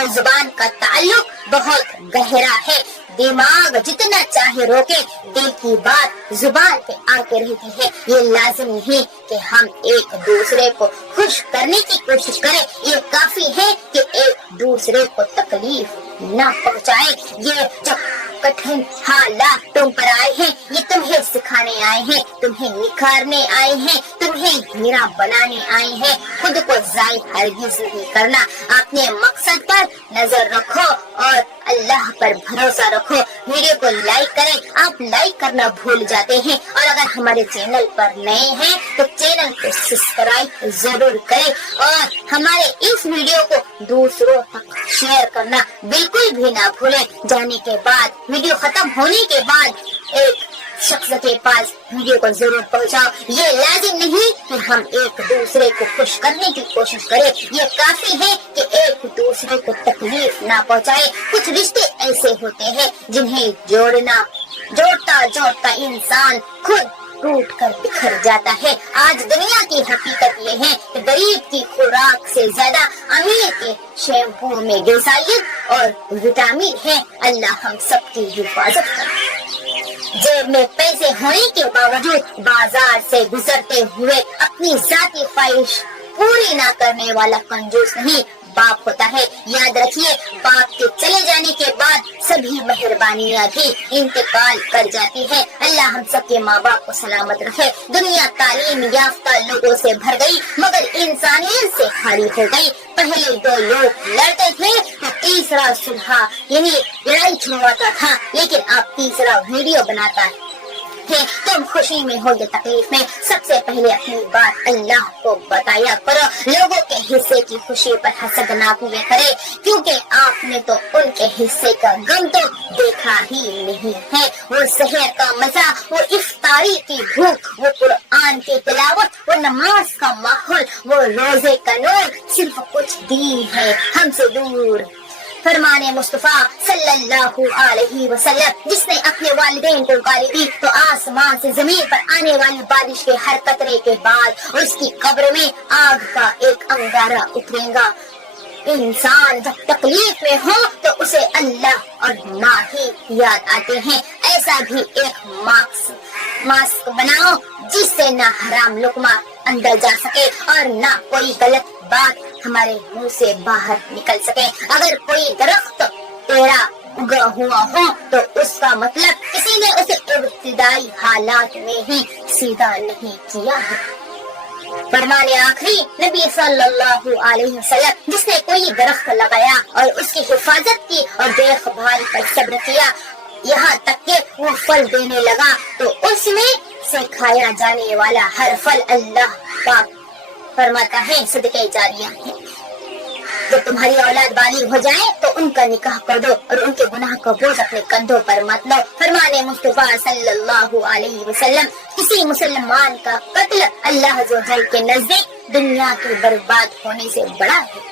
اور زبان کا تعلق بہت گہرا ہے. دماغ جتنا چاہے روکے، دل کی بات زبان پہ آ کے رہتی ہے. یہ لازم نہیں کہ ہم ایک دوسرے کو خوش کرنے کی کوشش کریں، یہ کافی ہے کہ ایک دوسرے کو تکلیف نہ پہنچائے. یہ جو کٹھن حالات تم پر آئے ہیں، یہ تمہیں سکھانے آئے ہیں، تمہیں نکھارنے آئے ہیں، تمہیں ہیرا بنانے آئے ہیں. خود کو ضائع ہرگز نہیں کرنا. اپنے مقصد پر نظر رکھو اور اللہ پر بھروسہ رکھو. ویڈیو کو لائک کریں. آپ لائک کرنا بھول جاتے ہیں، اور اگر ہمارے چینل پر نئے ہیں تو چینل کو سبسکرائب ضرور کریں، اور ہمارے اس ویڈیو کو دوسروں تک شیئر کرنا بالکل بھی نہ بھولیں. جانے کے بعد، ویڈیو ختم ہونے کے بعد ایک شخص کے پاس ویڈیو کو ضرور پہنچاؤ. یہ لازم نہیں کہ ہم ایک دوسرے کو خوش کرنے کی کوشش کریں، یہ کافی ہے کہ ایک دوسرے کو تکلیف نہ پہنچائے. کچھ رشتے ایسے ہوتے ہیں جنہیں جوڑتا انسان خود ٹوٹ کر بکھر جاتا ہے. آج دنیا کی حقیقت یہ ہے کہ غریب کی خوراک سے زیادہ امیر کے شیمپو میں غذائیت اور وٹامن ہے. اللہ ہم سب کی حفاظت کرے. جیب میں پیسے ہونے کے باوجود بازار سے گزرتے ہوئے اپنی ذاتی خواہش پوری نہ کرنے والا کنجوس نہیں، باپ ہوتا ہے. یاد رکھیے، باپ کے چلے جانے کے بعد سبھی مہربانیاں بھی انتقال کر جاتی ہے. اللہ ہم سب کے ماں باپ کو سلامت رکھے. دنیا تعلیم یافتہ لوگوں سے بھر گئی مگر انسانیت سے خالی ہو گئی. پہلے دو لوگ لڑتے تھے تو تیسرا صلح یعنی لڑائی چھڑواتا تھا، لیکن اب تیسرا ویڈیو بناتا ہے. تم خوشی میں ہو یا تکلیف میں، سب سے پہلے اپنی بات اللہ کو بتایا کرو. لوگوں کے حصے کی خوشی پر حسد نہ کیے کرے، کیونکہ آپ نے تو ان کے حصے کا غم تو دیکھا ہی نہیں ہے. وہ سحر کا مزہ، وہ افطاری کی بھوک، وہ قرآن کی تلاوت، وہ نماز کا ماحول، وہ روزے کا نور، صرف کچھ دین ہے ہم سے دور. فرمان مصطفیٰ صلی اللہ علیہ وسلم، جس نے اپنے والدین کو گالی دی تو آسمان سے زمین پر آنے والی بارش کے ہر قطرے کے بعد اس کی قبر میں آگ کا ایک انگارہ اترے گا. انسان جب تکلیف میں ہو تو اسے اللہ اور ماں ہی یاد آتے ہیں. ایسا بھی ایک ماسک بناؤ جس سے نہ حرام لقمہ اندر جا سکے اور نہ کوئی غلط بات ہمارے منہ سے باہر نکل سکے. اگر کوئی درخت ٹیڑھا اگا ہوا ہو تو اس کا مطلب کسی نے اسے ابتدائی حالات میں ہی سیدھا نہیں کیا ہے. فرمان آخری نبی صلی اللہ علیہ وسلم، جس نے کوئی درخت لگایا اور اس کی حفاظت کی اور دیکھ بھال پر صبر کیا یہاں تک کہ وہ پھل دینے لگا تو اس میں سے کھایا جانے والا ہر پھل اللہ پاک فرماتا ہے صدقہ جاریہ ہے. جب تمہاری اولاد بالغ ہو جائے تو ان کا نکاح کر دو اور ان کے گناہ کا بوجھ اپنے کندھوں پر مت لو. فرمان مصطفیٰ صلی اللہ علیہ وسلم، کسی مسلمان کا قتل اللہ عز و جل کے نزدیک دنیا کے برباد ہونے سے بڑا ہے.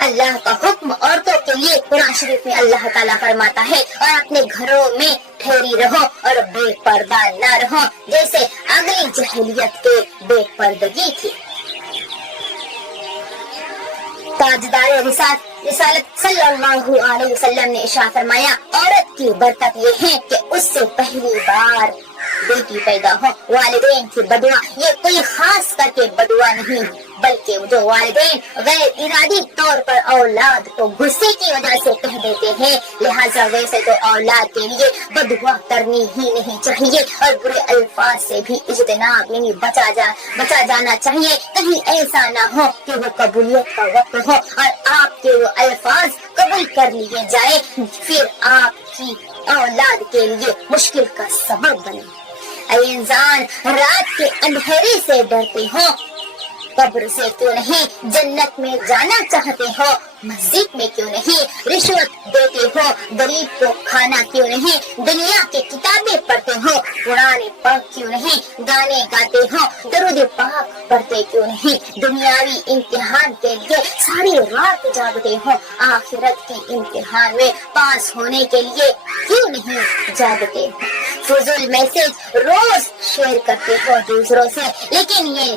اللہ کا حکم عورتوں کے لیے قرآن شریف میں اللہ تعالیٰ فرماتا ہے، اور اپنے گھروں میں ٹھہری رہو اور بے پردہ نہ رہو جیسے اگلی جاہلیت کے بے پردگی تھی. تاجدار رسالت صلی اللہ علیہ وسلم نے ارشاد فرمایا، عورت کی برکت یہ ہے کہ اس سے پہلی بار بیٹی پیدا ہو. والدین کی بدعا یہ کوئی خاص کر کے بدعا نہیں، بلکہ جو والدین غیر ارادی طور پر اولاد کو غصے کی وجہ سے کہہ دیتے ہیں، لہٰذا ویسے تو اولاد کے لیے بدعا کرنی ہی نہیں چاہیے اور برے الفاظ سے بھی اجتناب یعنی بچا جانا چاہیے. کہیں ایسا نہ ہو کہ وہ قبولیت کا وقت ہو اور آپ کے وہ الفاظ قبول کر لیے جائے، پھر آپ کی اولاد کے لیے مشکل کا سبب بنے. اے انسان، رات کے اندھیرے سے ڈرتے ہو؟ قبر سے کیوں نہیں؟ جنت میں جانا چاہتے ہو؟ مسجد میں کیوں نہیں؟ رشوت دیتے ہو؟ غریب کو کھانا کیوں نہیں؟ دنیا کی کتابیں پڑھتے ہو؟ قرآن پاک کیوں نہیں؟ گانے گاتے ہو؟ درود پاک پڑھتے کیوں نہیں؟ دنیاوی امتحان کے لیے ساری رات جاگتے ہو؟ آخرت کے امتحان میں پاس ہونے کے لیے کیوں نہیں جاگتے ہو؟ فضول میسج روز شیئر کرتے ہو دوسروں سے، لیکن یہ